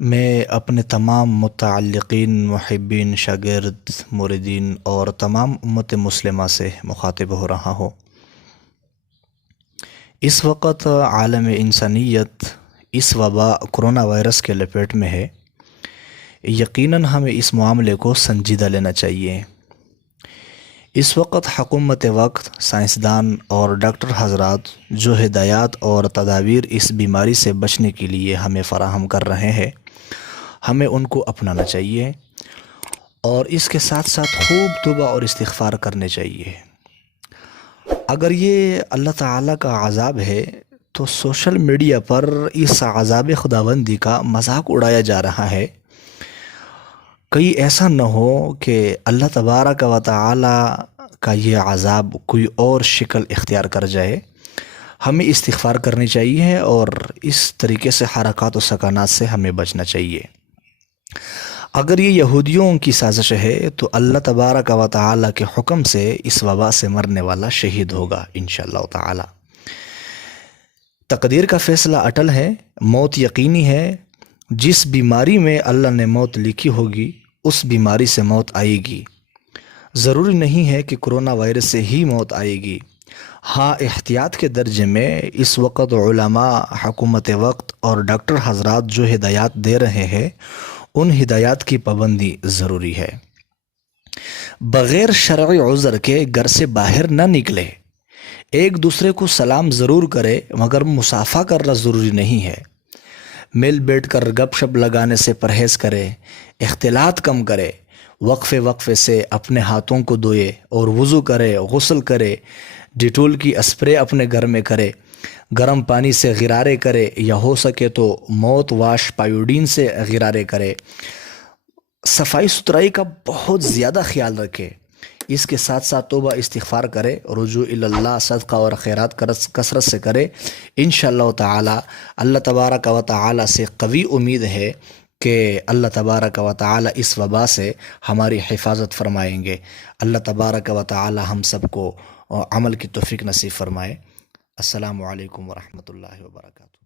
میں اپنے تمام متعلقین، محبین، شاگرد، موردین اور تمام امت مسلمہ سے مخاطب ہو رہا ہوں۔ اس وقت عالم انسانیت اس وبا کرونا وائرس کے لپیٹ میں ہے۔ یقیناً ہمیں اس معاملے کو سنجیدہ لینا چاہیے۔ اس وقت حکومت وقت، سائنسدان اور ڈاکٹر حضرات جو ہدایات اور تدابیر اس بیماری سے بچنے کے لیے ہمیں فراہم کر رہے ہیں، ہمیں ان کو اپنانا چاہیے اور اس کے ساتھ ساتھ خوب توبہ اور استغفار کرنے چاہیے۔ اگر یہ اللہ تعالیٰ کا عذاب ہے تو سوشل میڈیا پر اس عذاب خداوندی کا مذاق اڑایا جا رہا ہے۔ کہیں ایسا نہ ہو کہ اللہ تبارک و تعالیٰ کا یہ عذاب کوئی اور شکل اختیار کر جائے۔ ہمیں استغفار کرنی چاہیے اور اس طریقے سے حرکات و سکنات سے ہمیں بچنا چاہیے۔ اگر یہ یہودیوں کی سازش ہے تو اللہ تبارک و تعالیٰ کے حکم سے اس وبا سے مرنے والا شہید ہوگا انشاءاللہ تعالی۔ تقدیر کا فیصلہ اٹل ہے، موت یقینی ہے۔ جس بیماری میں اللہ نے موت لکھی ہوگی اس بیماری سے موت آئے گی۔ ضروری نہیں ہے کہ کرونا وائرس سے ہی موت آئے گی۔ ہاں، احتیاط کے درجے میں اس وقت علماء، حکومت وقت اور ڈاکٹر حضرات جو ہدایات دے رہے ہیں ان ہدایات کی پابندی ضروری ہے۔ بغیر شرعی عذر کے گھر سے باہر نہ نکلے۔ ایک دوسرے کو سلام ضرور کرے مگر مصافحہ کرنا ضروری نہیں ہے۔ مل بیٹھ کر گپ شپ لگانے سے پرہیز کرے، اختلاط کم کرے، وقفے وقفے سے اپنے ہاتھوں کو دھوئے اور وضو کرے، غسل کرے، ڈیٹول کی اسپرے اپنے گھر میں کرے، گرم پانی سے غرارے کرے یا ہو سکے تو موت واش پایوڈین سے غرارے کرے۔ صفائی ستھرائی کا بہت زیادہ خیال رکھے۔ اس کے ساتھ ساتھ توبہ استغفار کرے، رجوع اللہ، صدقہ اور خیرات کثرت سے کرے۔ انشاءاللہ تعالی اللہ تبارک و تعالی سے قوی امید ہے کہ اللہ تبارک و تعالی اس وبا سے ہماری حفاظت فرمائیں گے۔ اللہ تبارک و تعالی ہم سب کو عمل کی توفیق نصیب فرمائے۔ السلام علیکم ورحمۃ اللہ وبرکاتہ۔